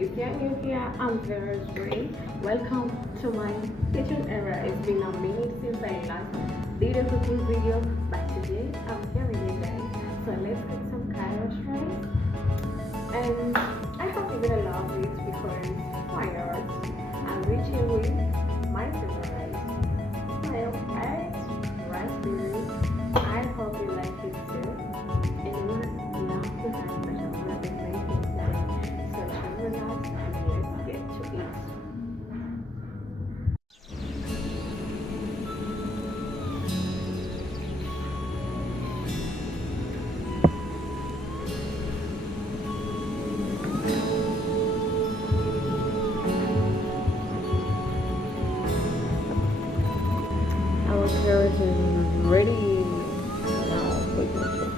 If you're new here, I'm very great. Welcome to my kitchen era. It's been a minute since I last did a cooking video, but today I'm here with you guys. So let's cook some carrot rice. And I hope you're gonna love it because why not? I'm reaching with my favorite rice. Smile at raspberry. I hope you like it too. And you will love the fact that I'm gonna be making today. So relax and let's get to it. Our carrot is ready. Now put it.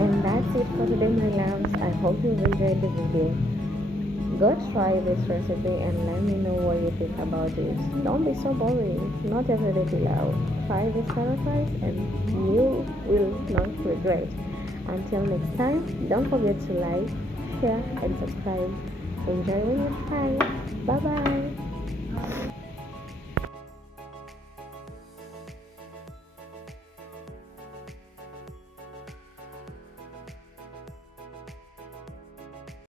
And that's it for today, my loves. I hope you enjoyed the video. Go try this recipe and let me know what you think about it. Don't be so boring. Not everyday pilau. Try this carrot rice and you will not regret. Until next time, don't forget to like, share, and subscribe. Enjoy when you try. Bye bye.